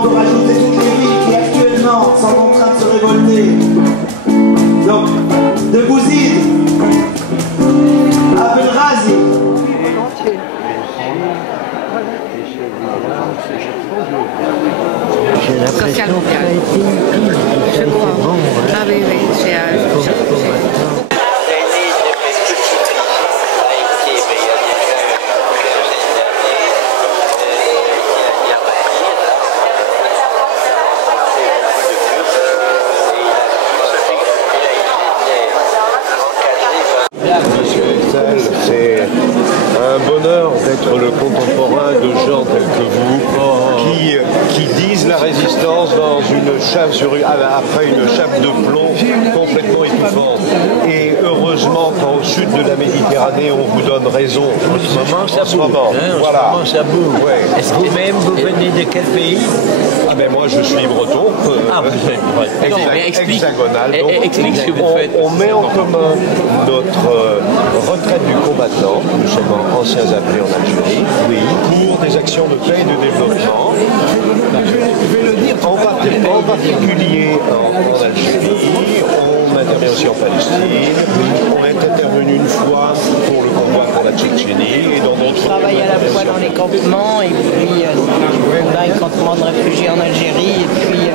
on peut rajouter toutes les villes qui actuellement sont en train de se révolter. Donc, de Bouzid à Belghazi. J'ai l'impression que ça a été bon. Ah oui, oui, Monsieur Hetzel, c'est un bonheur d'être le contemporain de gens tels que vous qui disent la résistance dans une chape après une chape de plomb complètement étouffante. Et heureusement qu'au sud de la Méditerranée, on vous donne raison en ce moment. Voilà. Ça bouge. Ouais. Est-ce que même vous venez de quel pays? Ah ben moi je suis breton, hexagonal. Donc, explique ce que vous faites. On met en commun notre retraite du combattant, nous sommes anciens appelés en Algérie, pour des actions de paix et de développement. En particulier en Algérie, on intervient aussi en Palestine, on est intervenu une fois pour le combat pour la Tchétchénie et dans d'autres... Je travaille à la fois dans les campements et puis dans les campements de réfugiés en Algérie et puis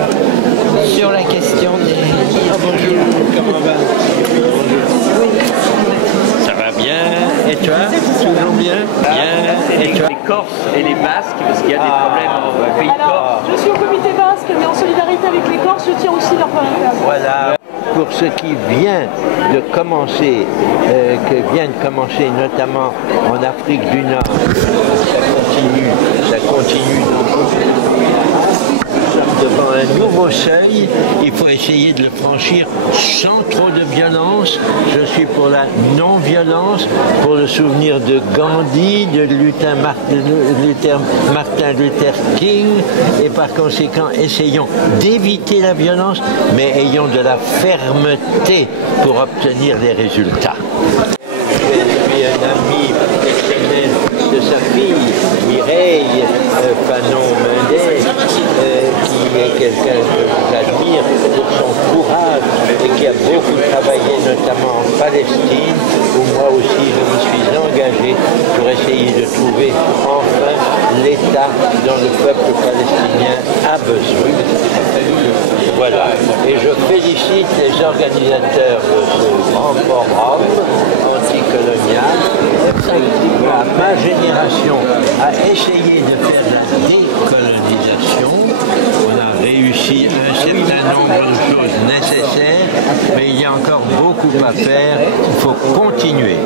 sur la question des... Bonjour, comment va? Ça va bien, et toi? Toujours bien? Bien, et toi? Les Corses et les Basques, parce qu'il y a des problèmes au pays corse. Je suis au comité basque, mais en solidarité avec les Corses, je tiens aussi leur parole. Voilà. Pour ce qui vient de commencer, notamment en Afrique du Nord, ça continue devant un nouveau seuil, il faut essayer de le franchir sans trop de violence. Je suis pour la non-violence, pour le souvenir de Gandhi, de Martin Luther King, et par conséquent, essayons d'éviter la violence, mais ayons de la fermeté pour obtenir les résultats. Je suis un ami personnel de sa fille, Mireille Fanon-Mendès, qui est quelqu'un que j'admire pour son courage et qui a beaucoup travaillé notamment en Palestine, où moi aussi je me suis engagé pour essayer de trouver enfin l'État dont le peuple palestinien a besoin. Voilà. Et je félicite les organisateurs de ce grand forum anticolonial. Ma génération a essayé de faire la décolonisation. On a réussi un certain nombre de choses nécessaires, mais il y a encore beaucoup à faire. Il faut continuer.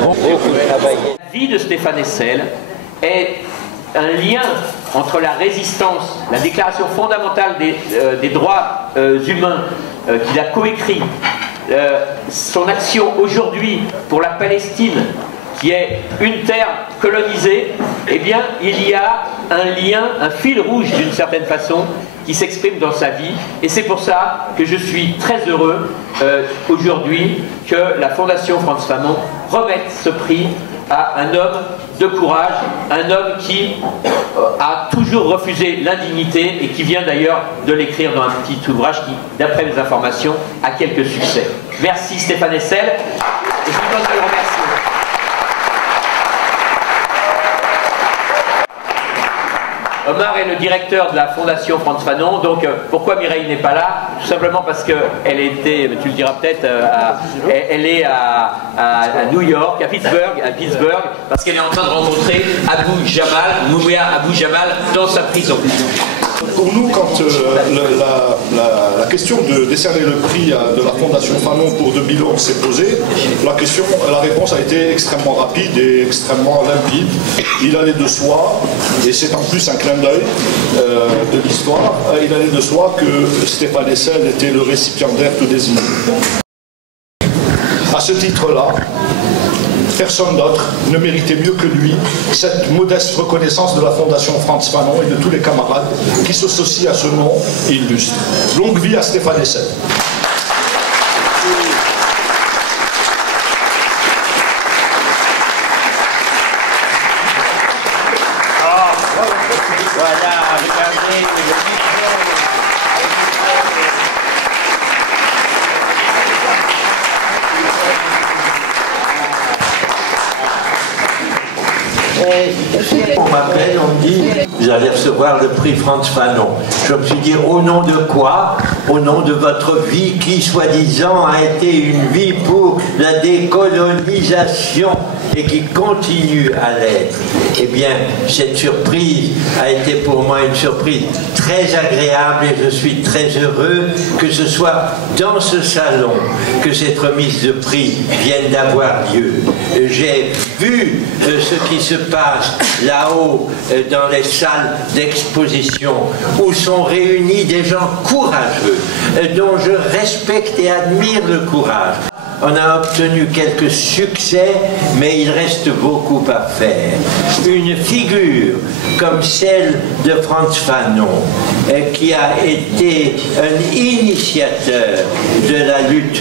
Beaucoup travailler. La vie de Stéphane Hessel est un lien entre la résistance, la déclaration fondamentale des droits humains qu'il a coécrit, son action aujourd'hui pour la Palestine, qui est une terre colonisée, eh bien, il y a un lien, un fil rouge d'une certaine façon, qui s'exprime dans sa vie. Et c'est pour ça que je suis très heureux aujourd'hui que la Fondation Frantz Fanon remette ce prix à un homme de courage, un homme qui a toujours refusé l'indignité et qui vient d'ailleurs de l'écrire dans un petit ouvrage qui, d'après mes informations, a quelques succès. Merci Stéphane Hessel, et je vous donne à le remercier. Omar est le directeur de la Fondation Frantz Fanon, donc pourquoi Mireille n'est pas là? Tout simplement parce qu'elle était, tu le diras peut-être, elle est à New York, à Pittsburgh, parce qu'elle est en train de rencontrer Mouia Abou Jamal dans sa prison. Pour nous, quand la question de décerner le prix de la Fondation Fanon pour 2011 s'est posée, la réponse a été extrêmement rapide et extrêmement limpide. Il allait de soi, et c'est en plus un clin d'œil de l'histoire, il allait de soi que Stéphane Hessel était le récipiendaire tout désigné. À ce titre-là, personne d'autre ne méritait mieux que lui cette modeste reconnaissance de la Fondation Frantz Fanon et de tous les camarades qui s'associent à ce nom illustre. Longue vie à Stéphane Hessel. Voilà, regardez. On m'appelle, on me dit, vous allez recevoir le prix Frantz Fanon. Je me suis dit, au nom de quoi? Au nom de votre vie qui, soi-disant, a été une vie pour la décolonisation et qui continue à l'être. Eh bien, cette surprise a été pour moi une surprise très agréable et je suis très heureux que ce soit dans ce salon que cette remise de prix vienne d'avoir lieu. J'ai vu ce qui se passe là-haut dans les salles d'exposition où sont réunis des gens courageux dont je respecte et admire le courage. On a obtenu quelques succès, mais il reste beaucoup à faire. Une figure comme celle de Frantz Fanon, qui a été un initiateur de la lutte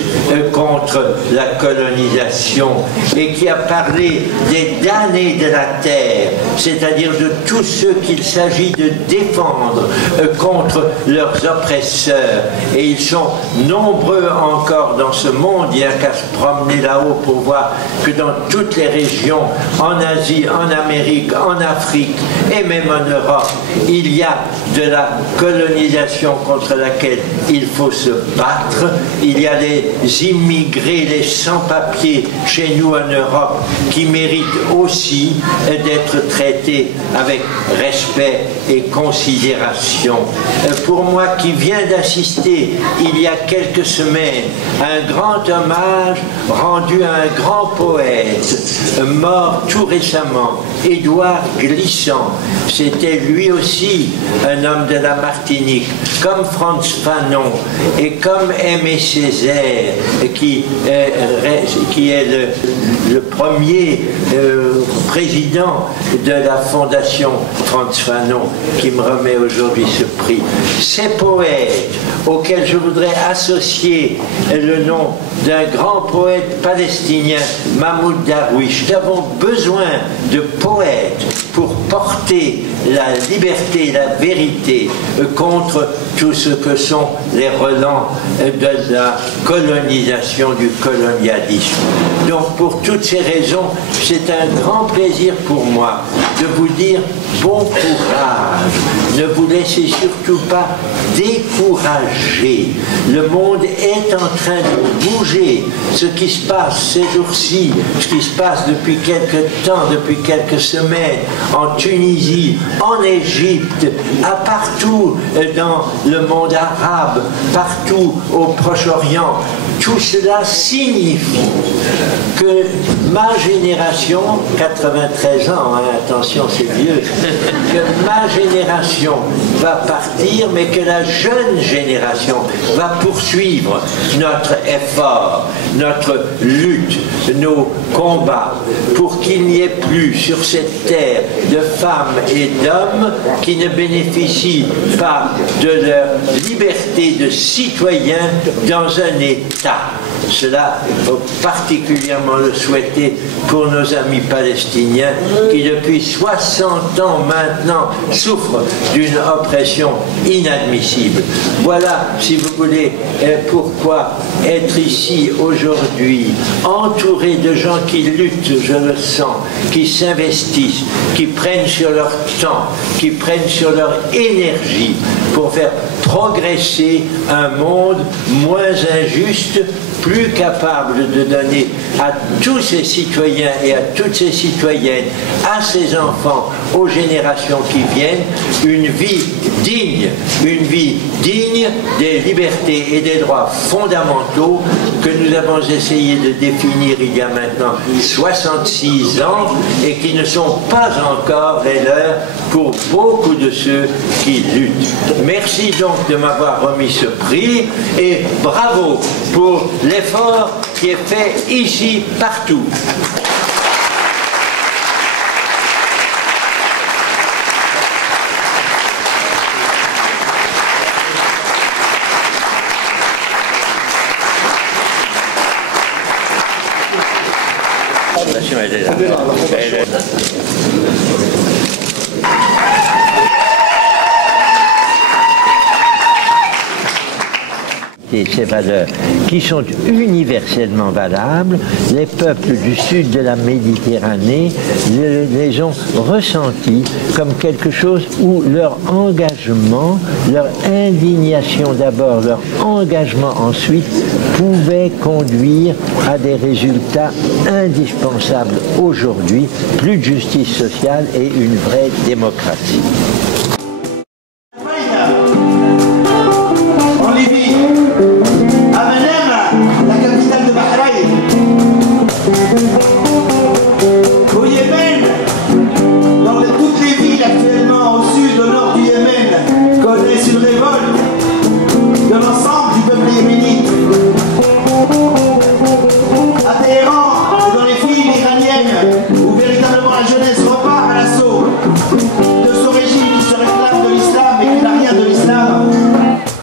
contre la colonisation et qui a parlé des damnés de la terre, c'est-à-dire de tous ceux qu'il s'agit de défendre contre leurs oppresseurs. Et ils sont nombreux encore dans ce monde, il y a qu'à se promener là-haut pour voir que dans toutes les régions, en Asie, en Amérique, en Afrique et même en Europe, il y a de la colonisation contre laquelle il faut se battre. Il y a les immigrés, les sans-papiers chez nous en Europe qui méritent aussi d'être traités avec respect et considération. Pour moi qui viens d'assister il y a quelques semaines à un grand hommage rendu à un grand poète mort tout récemment, Édouard Glissant. C'était lui aussi un homme de la Martinique, comme Frantz Fanon et comme Aimé Césaire, qui est le premier président de la fondation Frantz Fanon, qui me remet aujourd'hui ce prix. Ces poètes auxquels je voudrais associer le nom d'un grand poète palestinien, Mahmoud Darwish. Nous avons besoin de poètes pour porter la liberté, la vérité contre tout ce que sont les relents de la colonisation, du colonialisme. Donc pour toutes ces raisons, c'est un grand plaisir pour moi de vous dire bon courage. Ne vous laissez surtout pas décourager. Le monde est en train de bouger. Ce qui se passe ces jours-ci, ce qui se passe depuis quelques temps, depuis quelques semaines, en Tunisie, en Égypte, partout dans le monde arabe, partout au Proche-Orient, tout cela signifie que ma génération, 93 ans, hein, attention c'est vieux, que ma génération va partir, mais que la jeune génération va poursuivre notre effort, notre lutte, nos combats, pour qu'il n'y ait plus sur cette terre de femmes et d'hommes qui ne bénéficient pas de leur liberté de citoyen dans un État. Cela, il faut particulièrement le souhaiter pour nos amis palestiniens qui depuis 60 ans maintenant souffrent d'une oppression inadmissible. Voilà, si vous voulez, pourquoi être ici aujourd'hui, entouré de gens qui luttent, je le sens, qui s'investissent, qui prennent sur leur temps, qui prennent sur leur énergie pour faire progresser un monde moins injuste, plus capable de donner à tous ces citoyens et à toutes ces citoyennes, à ces enfants, aux générations qui viennent, une vie digne des libertés et des droits fondamentaux que nous avons essayé de définir il y a maintenant 66 ans et qui ne sont pas encore les leurs pour beaucoup de ceux qui luttent. Merci donc de m'avoir remis ce prix et bravo pour l'effort qui est fait ici, partout. Elle est là. Elle est là. respecter ces valeurs qui sont universellement valables, les peuples du sud de la Méditerranée les ont ressentis comme quelque chose où leur engagement, leur indignation d'abord, leur engagement ensuite, pouvait conduire à des résultats indispensables aujourd'hui, plus de justice sociale et une vraie démocratie.